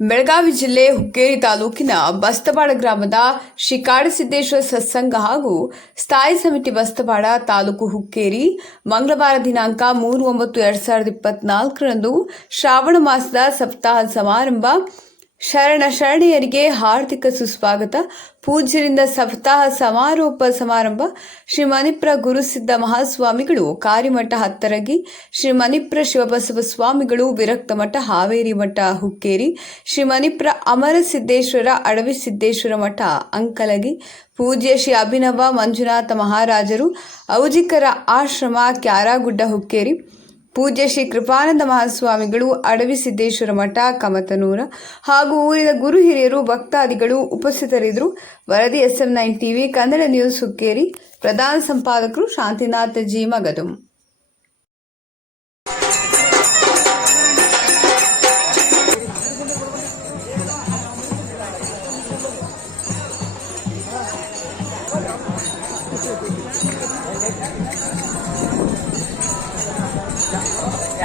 ಬೆಳಗಾವಿ ಜಿಲ್ಲೆ ಹುಕ್ಕೇರಿ ತಾಲೂಕಿನ ಬಸ್ತವಾಡ ಗ್ರಾಮದ ಶ್ರೀ ಕಾಡಸಿದ್ದೇಶ್ವರ ಸತ್ಸಂಗ ಹಾಗೂ ಸ್ಥಾಯಿ ಸಮಿತಿ ಬಸ್ತವಾಡ ತಾಲೂಕು ಹುಕ್ಕೇರಿ ಮಂಗಳವಾರ ದಿನಾಂಕ ಮೂರು ಒಂಬತ್ತು ಎರಡ್ ಸಾವಿರದ ಇಪ್ಪತ್ನಾಲ್ಕರಂದು ಶ್ರಾವಣ ಮಾಸದ ಸಪ್ತಾಹ ಸಮಾರಂಭ ಶರಣ ಶರಣೆಯರಿಗೆ ಹಾರ್ದಿಕ ಸುಸ್ವಾಗತ. ಪೂಜ್ಯರಿಂದ ಸಪ್ತಾಹ ಸಮಾರೋಪ ಸಮಾರಂಭ. ಶ್ರೀ ಮಣಿಪ್ರ ಗುರುಸಿದ್ಧ ಮಹಾಸ್ವಾಮಿಗಳು ಕಾರಿಮಠ ಹತ್ತರಗಿ. ಶ್ರೀ ಮಣಿಪ್ರ ಶಿವಬಸವ ಸ್ವಾಮಿಗಳು ವಿರಕ್ತ ಮಠ ಹಾವೇರಿ ಮಠ ಹುಕ್ಕೇರಿ. ಶ್ರೀ ಮಣಿಪ್ರ ಅಮರ ಸಿದ್ದೇಶ್ವರ ಅಡವಿ ಸಿದ್ದೇಶ್ವರ ಮಠ ಅಂಕಲಗಿ. ಪೂಜ್ಯ ಶ್ರೀ ಅಭಿನವ ಮಂಜುನಾಥ ಮಹಾರಾಜರು. ಔಜಿಕರ ಆಶ್ರಮ ಕ್ಯಾರಾಗುಡ್ಡ ಹುಕ್ಕೇರಿ. ಪೂಜ್ಯ ಶ್ರೀ ಕೃಪಾನಂದ ಮಹಾಸ್ವಾಮಿಗಳು, ಅಡವಿ ಸಿದ್ದೇಶ್ವರ ಮಠ, ಕಮತನೂರ ಹಾಗೂ ಊರಿನ ಗುರು ಹಿರಿಯರು, ಭಕ್ತಾದಿಗಳು ಉಪಸ್ಥಿತರಿದ್ದರು. ವರದಿ SM nine TV, Kannada news Hukkeri, ಪ್ರಧಾನ ಸಂಪಾದಕರು ಶಾಂತಿನಾಥ ಜಿ ಮಗದುಂ.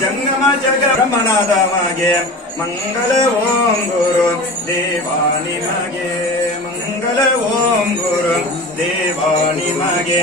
ಜಂಗಮ ಜಗ ರಮಣದ ಮಗೆ ಮಂಗಲ ಓಂ ಗುರು ದೇವಾ ನಿಮಗೆ ಮಂಗಲ ಓಂ ಗುರು ದೇವಾ ನಿಮಗೆ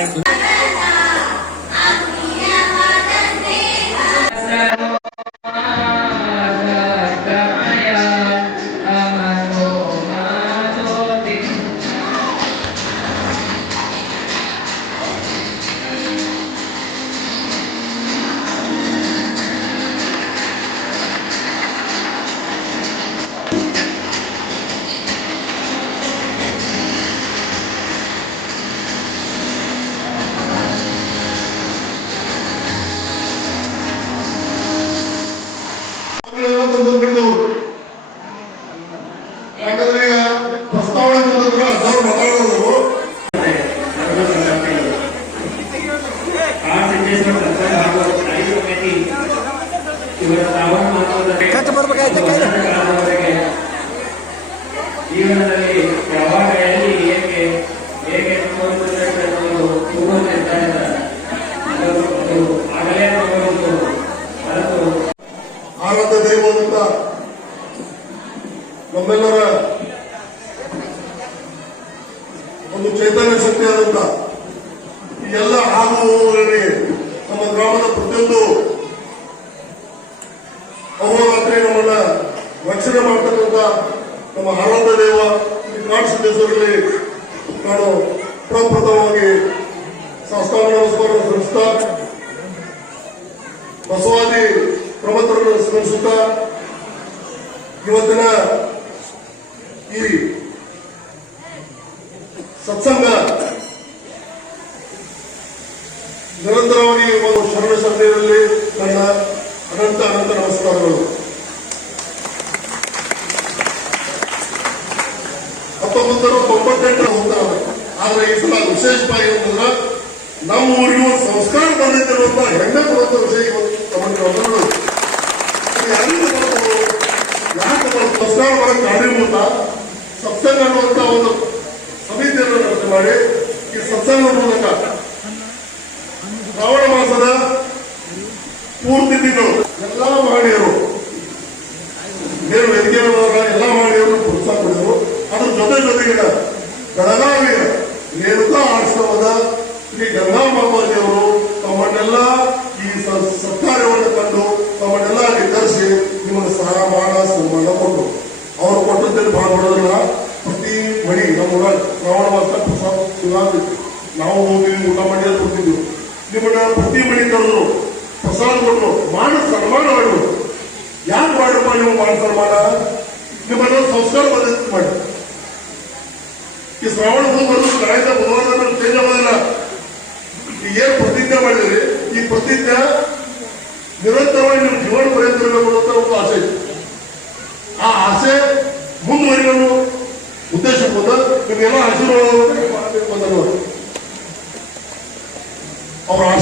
ನಮ್ಮ ಆನಂದ ದೇವ ಶ್ರೀ ಹೆಸರಲ್ಲಿ ನಾನು ಪ್ರಪ್ರಥಮವಾಗಿ ಸಂಸ್ಥಾನ ನಮಸ್ಕಾರ ಸ್ಮರಿಸುತ್ತಾ ಬಸವಾದಿ ಪ್ರಮತರನ್ನು ಸ್ಮರಿಸುತ್ತಾ, ಇವತ್ತಿನ ಈ ಸತ್ಸಂಗ ನಿರಂತರವಾಗಿ ಶರಣ ಸಂಧಿಯಲ್ಲಿ ನನ್ನ ಅನಂತ ಅನಂತ ವಿಶೇಷವಾಗಿ ಅಂತಂದ್ರೆ ನಮ್ಮ ಊರಿಗೆ ಒಂದು ಸಂಸ್ಕಾರ ಬಂದಿದ್ದಿರುವಂತ ಹೆಣ್ಣೆ ಬರುವಂತ ವಿಷಯ ತಮಗೆ ಬರ್ಬೋದು ಯಾಕೆ ಸಂಸ್ಕಾರ ಬರಕ್ಕೆ ಕಾರಣೀಭೂತ ಸತ್ಸಂಗ ಅನ್ನುವಂತ ಒಂದು ಸಮಿತಿಯನ್ನು ರಚನೆ ಮಾಡಿ, ಈ ಸತ್ಸಂಗ ಮೂಲಕ ಶ್ರಾವಣ ಮಾಸದ ಪೂರ್ತಿ ತಿಂಗಳು ಎಲ್ಲಾ ಮಹನೀಯರು ಏನು ವೇದಿಕೆ ಎಲ್ಲ ಮಹನೀಯರು ಪ್ರೋತ್ಸಾಹ ಕೊಡಿದರು ಅದ್ರ ಜೊತೆ ಜೊತೆಗಿನ ಬೆಳಗಾವಿಯ ರೇಣುಕಾ ಆಶ್ರಮದ ಶ್ರೀ ಗಂಗಾ ಮಾತಾಜಿಯವರು ತಮ್ಮನ್ನೆಲ್ಲ ಈ ಸ- ಸತ್ಕಾರ್ಯವನ್ನು ಕಂಡು ತಮ್ಮನ್ನೆಲ್ಲ ನಿರ್ಧರಿಸಿ ನಿಮಗೆ ಸನ್ಮಾನ ಸನ್ಮಾನ ಕೊಟ್ಟರು ಅವರು ಕೊಟ್ಟದ್ದನ್ನು ಭಾಳ ಮಾಡೋದಿಲ್ಲ ಪ್ರತಿ ಮಣಿ ನಮ್ಮ ಊರ ಶ್ರಾವಣ ಮಾಸ ಪ್ರಸಾದ ಶಿವಾದಿ ನಾವು ಹೋಗಿ ಊಟ ಮಾಡಿ ಅಂತ ಕೊಡ್ತಿದ್ವಿ ನಿಮ್ಮನ್ನ ಪ್ರತಿ ಮನೆ ಕರೆದ್ರು ಪ್ರಸಾದ ಕೊಟ್ಟರು ಮಾನ ಸನ್ಮಾನ ಮಾಡಿದ್ರು ಯಾಕೆ ನೀವು ಮಾನ ಸನ್ಮಾನ? ನಿಮ್ಮನ್ನ ಸಂಸ್ಕಾರ ಪದ್ಧತಿ ಮಾಡಿ. ಈ ಶ್ರಾವಣ ಬಂದು ಕಳೆದ ಬುಧವಾರ ಚೇಂಜ್ ಆಗೋದಿಲ್ಲ ಏನ್ ಪ್ರತಿಜ್ಞೆ ಮಾಡಿದ್ರಿ? ಈ ಪ್ರತಿಜ್ಞೆ ನಿರಂತರವಾಗಿ ನಿಮ್ಮ ಜೀವನ ಪರ್ಯಂತ ಅಂತ ಒಂದು ಆಸೆ ಇದೆ ಆ ಆಸೆ ಮುಂದುವರಿಯಲು ಉದ್ದೇಶ ಬಂದ ನಿಮ್ಗೆಲ್ಲ ಆಶೀರ್ವಾದವನ್ನು ಮಾಡಬೇಕು ಅಂತ ನೋಡಿ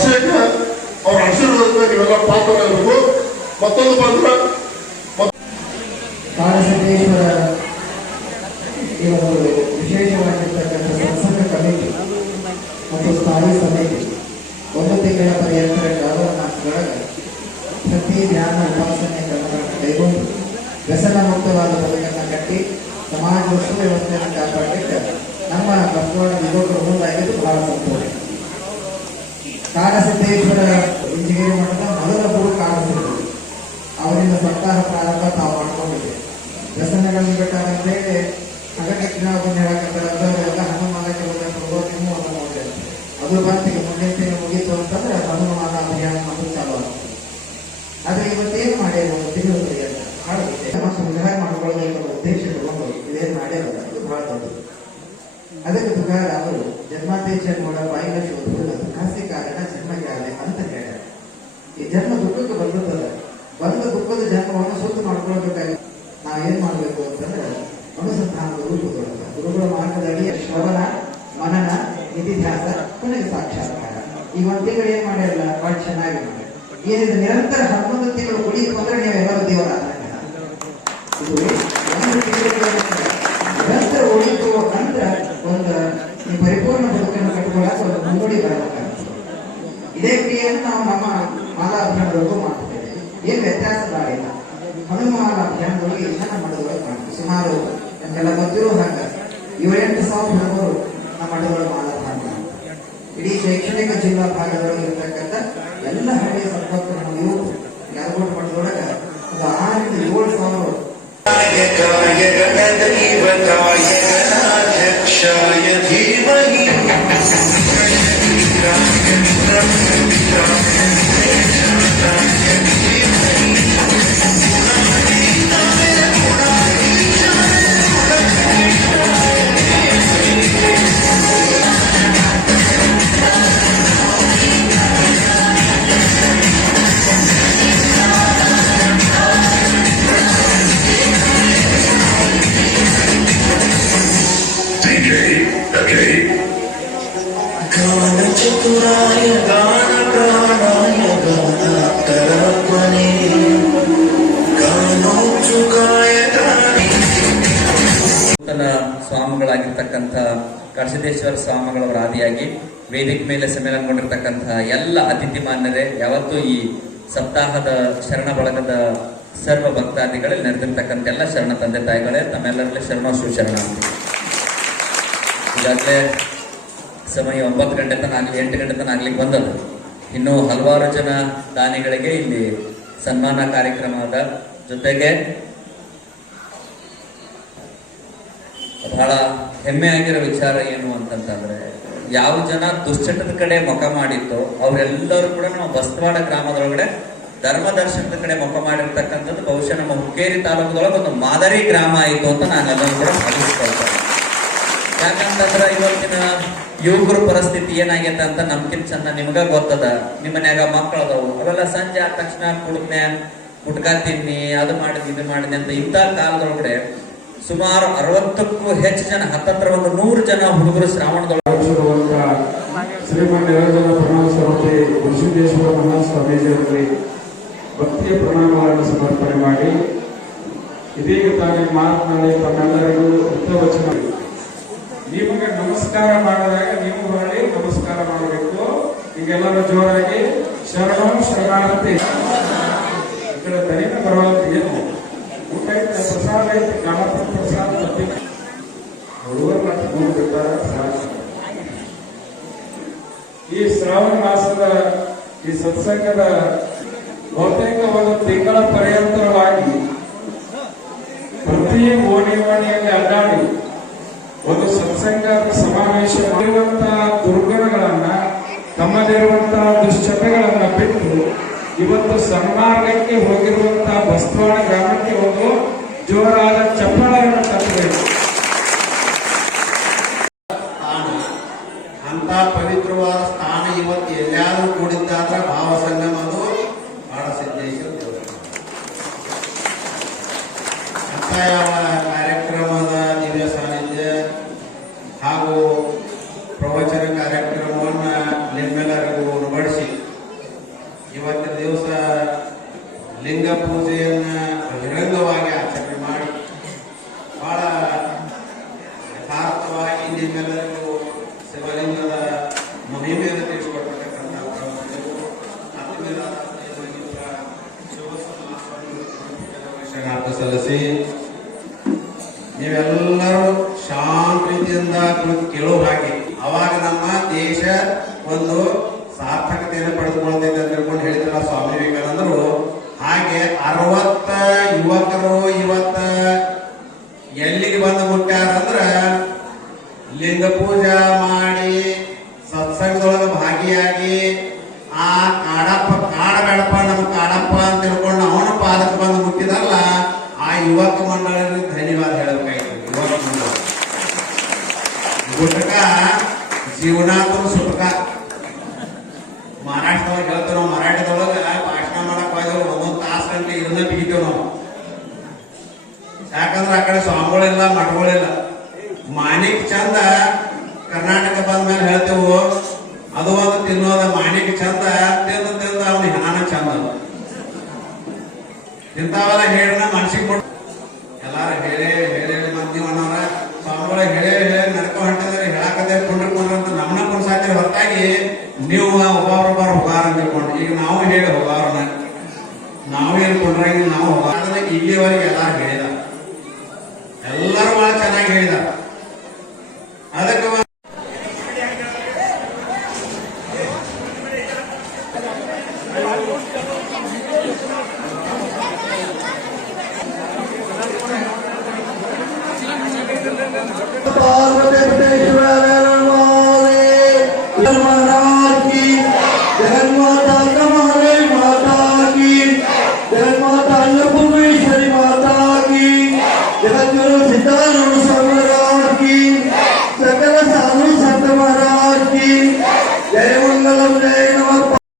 ಆಶಯಕ್ಕೆ ಅವ್ರ ಆಶೀರ್ವಾದಕ್ಕೆ ನೀವೆಲ್ಲ ಪಾತ್ರರಾಗಬೇಕು ಮತ್ತೊಂದು ಪಾತ್ರ. ಕಾಳಸಿದ್ದೇಶ್ವರ ಈ ಒಂದು ವಿಶೇಷವಾಗಿರ್ತಕ್ಕಂಥ ಸಂಸದ ಕಮಿಟಿ ಮತ್ತು ಸ್ಥಾಯಿ ಸಮಿತಿ. ಒಂದು ತಿಂಗಳ ಪರ್ಯಂತ ಕಾಲಮಾನದೊಳಗೆ ಪ್ರತಿ ಜ್ಞಾನ ಉಪಾಸನೆ ಕ್ರಮಗಳನ್ನು ಕೈಗೊಂಡು ವ್ಯಸನ ಮುಕ್ತವಾದ ಬದುಕನ್ನು ಕಟ್ಟಿ ಸಮಾಜ ಸುವ್ಯವಸ್ಥೆಯನ್ನು ಕಾಪಾಡಲಿಕ್ಕೆ ನಮ್ಮ ಬಸವಣ್ಣ ಯುವಕರು ಮುಂದಾಗಿದ್ದು ಬಹಳ ಸಂತೋಷ. ಕಾಳಸಿದ್ದೇಶ್ವರ ಇಂಜಿನಿಯರಿಂಗ್ ಮಠದ ಮೊದಲ ಗುರು ಕಾಡಸಿದ್ದರು ಅವರಿಂದ ಸಪ್ತಾಹ ಪ್ರಾರಂಭ ತಾವು ಮಾಡ್ಕೊಂಡಿದೆ. ವ್ಯಸನಗಳನ್ನು ಬೇಕಾದಂತೇಳಿ ಅಗತ್ಯ ನಾವು ಹೇಳಕತ್ತಾರಂತ ಹನುಮಾನಕ್ಕೆ ಹೋದ ಪ್ರಬೋಧನೂ ಅದನ್ನು ನೋಡಿದೆ ಅದು ಬರ್ತಿಗೆ ಮುಂದಿನ ತಿಂಗಳು ಅಂತಂದ್ರೆ ಹನುಮಾನ ಅಭಿಯಾನ ಮತ್ತು ಚಾಲು ಆಗ್ತದೆ ಆದ್ರೆ ಇವತ್ತೇನು ಮಾಡಿ ಒಂದು ತಿಂಗಳು ಪರ್ಯಂತ ಮಾಡಿದೆ ನಮ್ಮ ಸುಧಾರ ಮಾಡ್ಕೊಳ್ಳೋದಕ್ಕೆ ಒಂದು ಉದ್ದೇಶ ತಗೊಂಡು ಇದೇನು ಮಾಡಿರಲ್ಲ ಅದು ಬಹಳ ದೊಡ್ಡದು. ಅದಕ್ಕೆ ಪ್ರಕಾರ ಅವರು ಜನ್ಮಾಧ್ಯಕ್ಷ ನೋಡ ಬಾಯಿನ ಶೋಧುವುದು ಈ ಜನ್ಮ ದುಃಖಕ್ಕೆ ಬಂದದಲ್ಲ ಬಂದ ದುಃಖದ ಜನ್ಮವನ್ನು ಸುತ್ತ ಮಾಡ್ಕೊಳ್ಬೇಕಾಗಿ ನಾವೇನ್ ಮಾಡ್ಬೇಕು ಅಂತಂದ್ರೆ ಅನುಸಂಧಾನದ ರೂಪದೊಳಗ. ಗುರುಗಳ ಮಾರ್ಗದಡಿ ಶ್ರವಣ, ಮನನ ನಿಧಿಧ್ಯಾಸ ಕೊನೆಗೆ ಸಾಕ್ಷಾತ್ಕಾರ. ಈ ಒಂದು ತಿಂಗಳು ಏನ್ ಮಾಡ್ಯಾರಲ್ಲ? ಬಹಳ ಚೆನ್ನಾಗಿ ಮಾಡ್ಯಾರ. ಏನಿದೆ? ನಿರಂತರ ಹನ್ನೊಂದು ತಿಂಗಳು ಕುಡಿಯಿತು ಅಂದ್ರೆ ನೀವೆಲ್ಲರೂ ದೇವರ ಇದು ಒಂದು ತಿಂಗಳು ನಿರಂತರ ಉಳಿತು ನಂತರ ಒಂದು ಈ ಪರಿಪೂರ್ಣ ಬದುಕನ್ನು ಕಟ್ಟಿಕೊಳ್ಳಕ್ಕೆ ಒಂದು ಮುನ್ನುಡಿ ಬರಬೇಕಾಗ್ತದೆ ಇದೇ ಕ್ರಿಯೆಯನ್ನು ನಾವು ನಮ್ಮ ಮಾಲಾ ಅಭಿಯಾನದೊಳಗೂ ಮಾಡ್ತೇವೆ ಏನ್ ವ್ಯತ್ಯಾಸ ಬಾಳಿಲ್ಲ ಹನುಮಾನ ಅಭಿಯಾನದೊಳಗೆ ಇದನ್ನ ಮಾಡೋದ್ರೊಳಗೆ ಮಾಡ್ತೀವಿ ಸುಮಾರು ನಮಗೆಲ್ಲ ಗೊತ್ತಿರೋ ಹಾಗ ಏಳೆಂಟು ಸಾವಿರ ಹುಡುಗರು ನಮ್ಮ ಮಠದೊಳಗೆ ಮಾಲಾ ಭಾಗ ಮಾಡ್ತಾರೆ. ಇಡೀ ಶೈಕ್ಷಣಿಕ ಜಿಲ್ಲಾ ಭಾಗದಲ್ಲಿ ಇರ್ತಕ್ಕಂಥ ಎಲ್ಲ ಹಳ್ಳಿಯ ಸಂಪರ್ಕವನ್ನು ನೀವು ಏರ್ಪೋರ್ಟ್ ಮಾಡಿದೊಳಗೆ ಒಂದು ಆರರಿಂದ ಏಳು ಸಾವಿರ ಧೀಮಹಿ ಕಳಸಿದೇಶ್ವರ ಸ್ವಾಮಿಗಳವರ ಆದಿಯಾಗಿ ವೇದಿಕೆ ಮೇಲೆ ಸಮ್ಮೇಳನಗೊಂಡಿರ್ತಕ್ಕಂತಹ ಎಲ್ಲ ಅತಿಥಿ ಮಾನ್ಯರೇ, ಯಾವತ್ತೂ ಈ ಸಪ್ತಾಹದ ಶರಣ ಬಳಗದ ಸರ್ವ ಭಕ್ತಾದಿಗಳಲ್ಲಿ ನಡೆದಿರ್ತಕ್ಕಂಥ ಎಲ್ಲ ಶರಣ ತಂದೆ ತಾಯಿಗಳೇ, ತಮ್ಮೆಲ್ಲರಲ್ಲಿ ಶರಣ ಅಂತ. ಈಗಾಗಲೇ ಸಮಯ ಒಂಬತ್ತು ಗಂಟೆ ತನಕ ಆಗಲಿ, ಎಂಟು ಗಂಟೆ ತನಕ ಆಗ್ಲಿಕ್ಕೆ ಬಂದದ್ದು. ಇನ್ನು ಹಲವಾರು ಜನ ದಾನಿಗಳಿಗೆ ಇಲ್ಲಿ ಸನ್ಮಾನ ಕಾರ್ಯಕ್ರಮದ ಜೊತೆಗೆ ಬಹಳ ಹೆಮ್ಮೆ ಆಗಿರೋ ವಿಚಾರ ಏನು ಅಂತಂತಂದ್ರೆ, ಯಾವ ಜನ ದುಶ್ಚಟದ ಕಡೆ ಮುಖ ಮಾಡಿತ್ತೋ ಅವರೆಲ್ಲರೂ ಕೂಡ ನಾವು ಬಸ್ತವಾಡ ಗ್ರಾಮದೊಳಗಡೆ ಧರ್ಮ ದರ್ಶನದ ಕಡೆ ಮುಖ ಮಾಡಿರ್ತಕ್ಕಂಥದ್ದು ಬಹುಶಃ ನಮ್ಮ ಹುಕ್ಕೇರಿ ತಾಲೂಕದೊಳಗೆ ಒಂದು ಮಾದರಿ ಗ್ರಾಮ ಆಯಿತು ಅಂತ ನಾನು ಅದನ್ನು ಕೂಡ ಭಾವಿಸ್ಕೊಳ್ತೇನೆ. ಯಾಕಂತಂದ್ರೆ ಇವತ್ತಿನ ಯುವಕರ ಪರಿಸ್ಥಿತಿ ಏನಾಗೈತೆ ಅಂತ ನಮ್ಕಿಂತ ಚಂದ ನಿಮ್ಗ ಗೊತ್ತದ. ನಿಮ್ಮ ಮನ್ಯಾಗ ಮಕ್ಕಳು ಅದಾವು. ಅವೆಲ್ಲ ಸಂಜೆ ಆದ ತಕ್ಷಣ ಕುಡಿದ್ನೆ ಗುಟ್ಕಾ ತಿನ್ನಿ, ಅದು ಮಾಡಿದ್ನಿ, ಇದು ಮಾಡಿದ್ನಿ ಅಂತ ಇಂಥ ಕಾಲದೊಳಗಡೆ ಸುಮಾರು ಅರವತ್ತಕ್ಕೂ ಹೆಚ್ಚು ಜನ, ಹತ್ತತ್ರ ಒಂದು ನೂರು ಜನ ಹುಡುಗರು ಶ್ರಾವಣದೊಳಗೆ ಶ್ರೀಮಂತ ನಿರಂಜನ ಪ್ರಣಾಮ ಸಮಿತಿ ಗುರುಸಿದ್ದೇಶ್ವರ ಮಹಾ ಭಕ್ತಿಯ ಪ್ರಣಾಮಗಳನ್ನು ಸಮರ್ಪಣೆ ಮಾಡಿ. ಇದೀಗ ತಾನೇ ಮಾತನಾಡಿ ತಮ್ಮೆಲ್ಲರಿಗೂ ಹಿತವಚನ ನಿಮಗೆ ನಮಸ್ಕಾರ ಮಾಡಿದಾಗ ನೀವು ಹೊರಳಿ ನಮಸ್ಕಾರ ಮಾಡಬೇಕು. ಈಗೆಲ್ಲರೂ ಜೋರಾಗಿ ಶರಣಂ, ಶರಣಾರ್ಥಿ. ಈ ಕಡೆ ದನಿನ ಬರುವಂತ ಏನು? ಊಟ ಪ್ರಸಾದ ಗಣಪತಿ ಪ್ರಸಾದ ತಪ್ಪಿ ಹುಡುಗರು ಮತ್ತೆ ಮುಂದಿರ್ತಾರೆ ಈ ಶ್ರಾವಣ ಮಾಸದ ಈ ಸತ್ಸಂಗದ ಬಹುತೇಕ ಒಂದು ತಿಂಗಳ ಪರ್ಯಂತರವಾಗಿ ಪ್ರತಿ ಓಣಿ ಓಣಿಯಲ್ಲಿ ಅಡ್ಡಾಡಿ ಒಂದು ಸತ್ಸಂಗ ಸಮಾವೇಶ ಮಾಡಿರುವಂತಹ ದುರ್ಗುಣಗಳನ್ನ ತಮ್ಮಲ್ಲಿರುವಂತಹ ದುಶ್ಚಟಗಳನ್ನ ಬಿಟ್ಟು ಇವತ್ತು ಸನ್ಮಾರ್ಗಕ್ಕೆ ಹೋಗಿರುವಂತಹ ಬಸ್ತವಾಡ ಗ್ರಾಮಕ್ಕೆ ಒಂದು ಜೋರಾದ ಚಪ್ಪಳವನ್ನು ತಪ್ಪಬೇಕು ಅಂತ ಪವಿತ್ರವಾದ ಸ್ಥಾನ ಇವತ್ತು ಎಲ್ಲಾದರೂ ಕೂಡಿದ್ದಾದ್ರೆ ಭಾವಸಂಗ ಸಲ್ಲಿಸಿ. ನೀವೆಲ್ಲರೂ ಶಾಂತ ರೀತಿಯಿಂದ ಕೇಳೋ ಹಾಗೆ. ಅವಾಗ ನಮ್ಮ ದೇಶ ಒಂದು ಸಾರ್ಥಕತೆಯನ್ನು ಪಡೆದುಕೊಳ್ತೈತೆ ಅಂತ ತಿಳ್ಕೊಂಡು ಹೇಳ್ತಾರ ಸ್ವಾಮಿ ವಿವೇಕಾನಂದರು. ಹಾಗೆ ಅರವತ್ತ ಯುವಕರು ಇವತ್ತ ಎಲ್ಲಿಗೆ ಬಂದು ಮುಟ್ಟ್ಯಾರ ಅಂದ್ರ ಲಿಂಗ ಪೂಜಾ ಮಾಡಿ ಸತ್ಸಂಗದೊಳಗೆ ಭಾಗಿಯಾಗಿ ಆ ಕಾಡಪ್ಪ ಕಾಡಬೇಡಪ್ಪ ನಮ್ಮ ಕಾಡಪ್ಪ ಅಂತ ತಿಳ್ಕೊಂಡು ಅವನ ಪಾದಕ್ಕೆ ಬಂದು ಮುಟ್ಟಿದಲ್ಲ ಆ ಯುವಕ ಮಂಡಳಿಗೆ ಧನ್ಯವಾದ ಹೇಳಬೇಕಾಯ್ತು ಯುವಕ ಮಂಡಳ ಗುಟಕ ಜೀವನಾಂತರ ಸುಖ. ಮಹಾರಾಷ್ಟ್ರದೊಳಗೆ ಹೇಳ್ತೇವೆ ನಾವು ಮರಾಠದೊಳಗೆ ಭಾಷಣ ಮಾಡಕ್ ಹೋದ್ರೆ ಒಂದೊಂದು ತಾಸು ಗಂಟೆ ಇದನ್ನ ಬಿಗಿತೇವೆ ನಾವು. ಯಾಕಂದ್ರೆ ಆ ಕಡೆ ಸ್ವಾಮಿಗಳಿಲ್ಲ, ಮಠಗಳಿಲ್ಲ. ಮಾಣಿಕ್ ಚಂದ ಕರ್ನಾಟಕ ಬಂದ ಮೇಲೆ ಹೇಳ್ತೇವು, ಅದು ಒಂದು ತಿನ್ನೋದ ಮಾಣಿಕ್ ಚಂದ, ತಿಂದು ತಿಂದು ಅವನ ಹೆಣನ ಚಂದ ಇಂಥವೆಲ್ಲ ಹೇಳಿನ ಹೊರತಾಗಿ ನೀವು ಒಬ್ಬೊಬ್ಬರೊಬ್ಬರು ಹೋಗಾರ ಅಂತ ತಿಳ್ಕೊಂಡು ಈಗ ನಾವು ಹೇಳಿ ಹೋಗಾರ ನಾವು ಏನು ಕೊಂಡ್ರಾಗಿ ನಾವು ಹೋಗಾರ ಇಲ್ಲಿವರೆಗೆ ಎಲ್ಲಾರು ಹೇಳಿದ ಎಲ್ಲರೂ ಬಹಳ ಚೆನ್ನಾಗಿ ಹೇಳಿದ ಅದಕ್ಕೆ